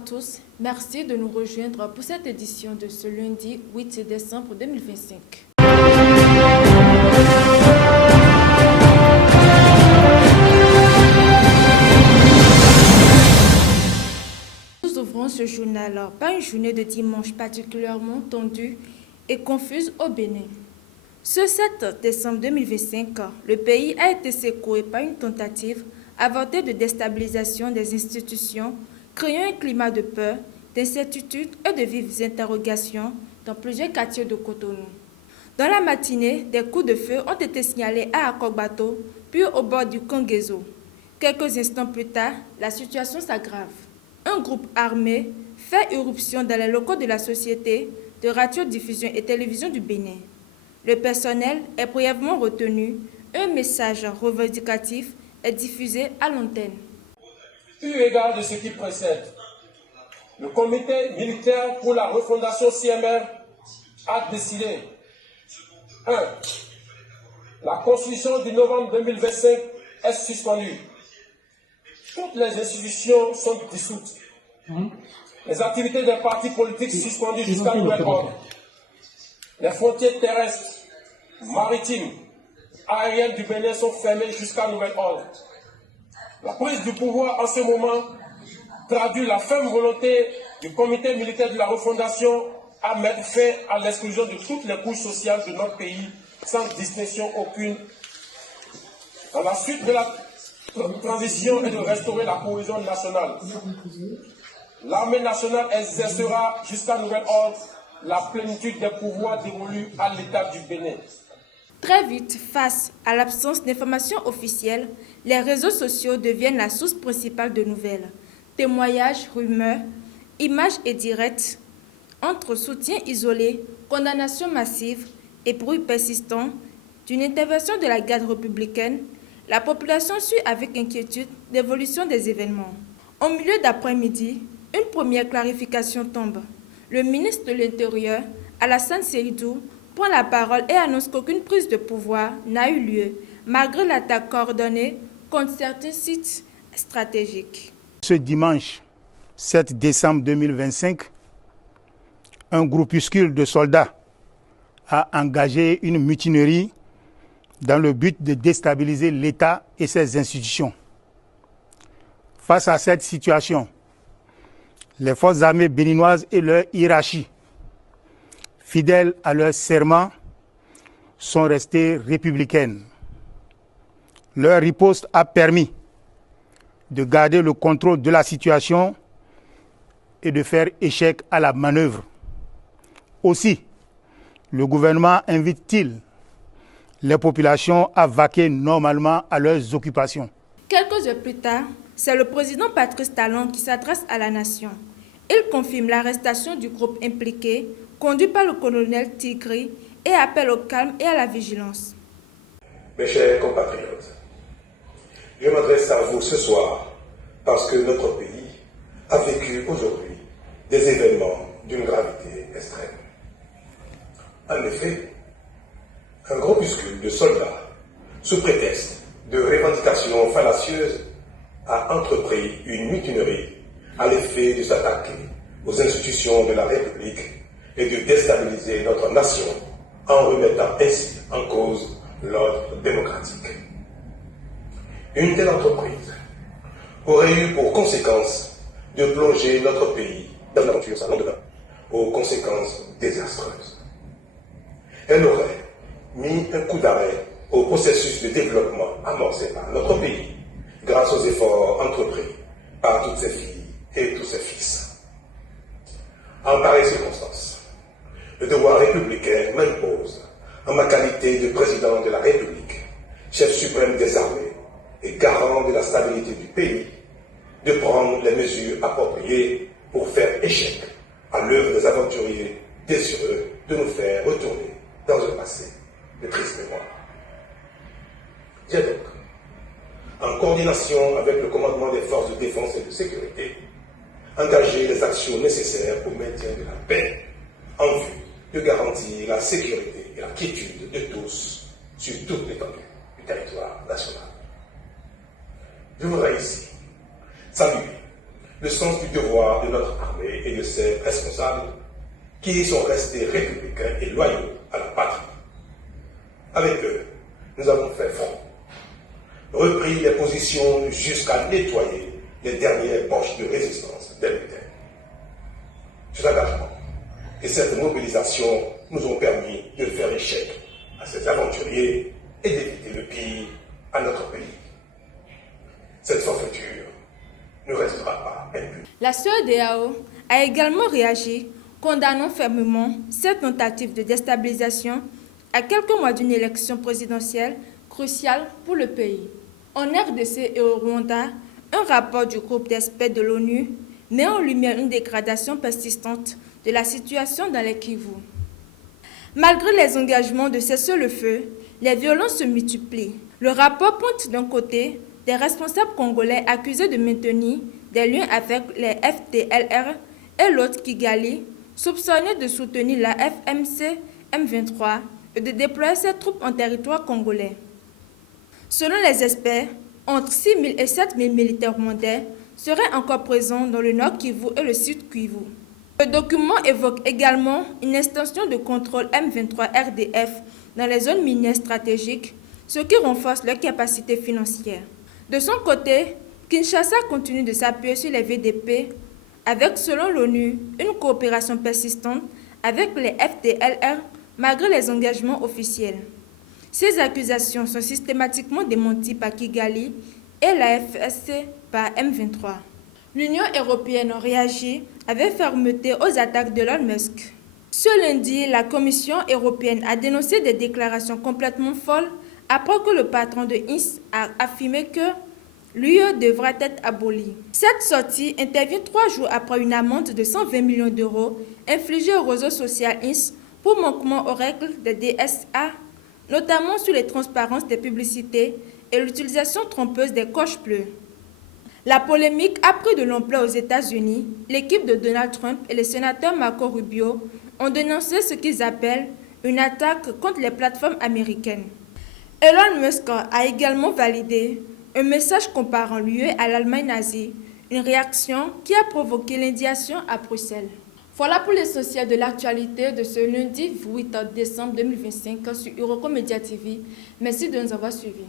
à tous, merci de nous rejoindre pour cette édition de ce lundi 8 décembre 2025. Nous ouvrons ce journal par une journée de dimanche particulièrement tendue et confuse au Bénin. Ce 7 décembre 2025, le pays a été secoué par une tentative avortée de déstabilisation des institutions, créant un climat de peur, d'incertitude et de vives interrogations dans plusieurs quartiers de Cotonou. Dans la matinée, des coups de feu ont été signalés à Akogbato, puis au bord du Kongezo. Quelques instants plus tard, la situation s'aggrave. Un groupe armé fait irruption dans les locaux de la Société de radiodiffusion et télévision du Bénin. Le personnel est brièvement retenu, un message revendicatif est diffusé à l'antenne. Eu égard de ce qui précède, le comité militaire pour la refondation CMR a décidé 1. La constitution du novembre 2025 est suspendue. Toutes les institutions sont dissoutes. Les activités des partis politiques suspendues jusqu'à nouvel ordre. Les frontières terrestres, maritimes, aériennes du Bénin sont fermées jusqu'à nouvel ordre. La prise du pouvoir en ce moment traduit la ferme volonté du comité militaire de la refondation à mettre fin à l'exclusion de toutes les couches sociales de notre pays sans distinction aucune. Dans la suite de la transition et de restaurer la cohésion nationale. L'armée nationale exercera jusqu'à nouvel ordre la plénitude des pouvoirs dévolus à l'État du Bénin. Très vite, face à l'absence d'informations officielles, les réseaux sociaux deviennent la source principale de nouvelles. Témoignages, rumeurs, images et directs, entre soutien isolé, condamnation massive et bruit persistant d'une intervention de la garde républicaine, la population suit avec inquiétude l'évolution des événements. Au milieu d'après-midi, une première clarification tombe. Le ministre de l'Intérieur, Alassane Seydou, prend la parole et annonce qu'aucune prise de pouvoir n'a eu lieu, malgré l'attaque coordonnée contre certains sites stratégiques. Ce dimanche 7 décembre 2025, un groupuscule de soldats a engagé une mutinerie dans le but de déstabiliser l'État et ses institutions. Face à cette situation, les forces armées béninoises et leur hiérarchie, fidèles à leur serment, sont restées républicaines. Leur riposte a permis de garder le contrôle de la situation et de faire échec à la manœuvre. Aussi, le gouvernement invite-t-il les populations à vaquer normalement à leurs occupations. Quelques heures plus tard, c'est le président Patrice Talon qui s'adresse à la nation. Il confirme l'arrestation du groupe impliqué, conduit par le colonel Tigri, et appelle au calme et à la vigilance. Mes chers compatriotes, je m'adresse à vous ce soir parce que notre pays a vécu aujourd'hui des événements d'une gravité extrême. En effet, un groupuscule de soldats, sous prétexte de revendications fallacieuses, a entrepris une mutinerie à l'effet de s'attaquer aux institutions de la République et de déstabiliser notre nation en remettant ainsi en cause l'ordre démocratique. Une telle entreprise aurait eu pour conséquence de plonger notre pays dans une aventure sans lendemain, aux conséquences désastreuses. Elle aurait mis un coup d'arrêt au processus de développement amorcé par notre pays grâce aux efforts entrepris par toutes ses filles et tous ses fils. En pareille circonstance, le devoir républicain m'impose, en ma qualité de président de la République, chef suprême des armées et garant de la stabilité du pays, de prendre les mesures appropriées pour faire échec à l'œuvre des aventuriers désireux de nous faire retourner dans un passé de triste mémoire. J'ai donc, en coordination avec le commandement des forces de défense et de sécurité, engagé les actions nécessaires au maintien de la paix en vue de garantir la sécurité et la quiétude de tous sur toute l'étendue du territoire national. Je voudrais ici saluer le sens du devoir de notre armée et de ses responsables qui sont restés républicains et loyaux à la patrie. Avec eux, nous avons fait front, repris les positions jusqu'à nettoyer les dernières poches de résistance des militaires. Cet engagement et cette mobilisation nous ont permis de faire échec à ces aventuriers et d'éviter le pire à notre pays. Cette forfaiture ne restera pas impune. La CEDEAO a également réagi, condamnant fermement cette tentative de déstabilisation à quelques mois d'une élection présidentielle cruciale pour le pays. En RDC et au Rwanda, un rapport du groupe d'experts de l'ONU met en lumière une dégradation persistante de la situation dans les Kivu. Malgré les engagements de cesser le feu, les violences se multiplient. Le rapport pointe d'un côté des responsables congolais accusés de maintenir des liens avec les FDLR et l'autre Kigali, soupçonné de soutenir la FMC M23 et de déployer ses troupes en territoire congolais. Selon les experts, entre 6 000 et 7 000 militaires rwandais seraient encore présents dans le nord Kivu et le sud Kivu. Le document évoque également une extension de contrôle M23 RDF dans les zones minières stratégiques, ce qui renforce leur capacité financière. De son côté, Kinshasa continue de s'appuyer sur les VDP avec, selon l'ONU, une coopération persistante avec les FDLR malgré les engagements officiels. Ces accusations sont systématiquement démenties par Kigali et la FSC par M23. L'Union européenne a réagi avec fermeté aux attaques de Elon Musk. Ce lundi, la Commission européenne a dénoncé des déclarations complètement folles après que le patron de X a affirmé que l'UE devrait être abolie. Cette sortie intervient 3 jours après une amende de 120 millions d'euros infligée au réseau social X pour manquement aux règles des DSA, notamment sur les transparences des publicités et l'utilisation trompeuse des coches bleues. La polémique a pris de l'ampleur aux États-Unis. L'équipe de Donald Trump et le sénateur Marco Rubio ont dénoncé ce qu'ils appellent une attaque contre les plateformes américaines. Elon Musk a également validé un message comparant l'UE à l'Allemagne nazie, une réaction qui a provoqué l'indignation à Bruxelles. Voilà pour l'essentiel de l'actualité de ce lundi 8 décembre 2025 sur Eurocomédia TV. Merci de nous avoir suivis.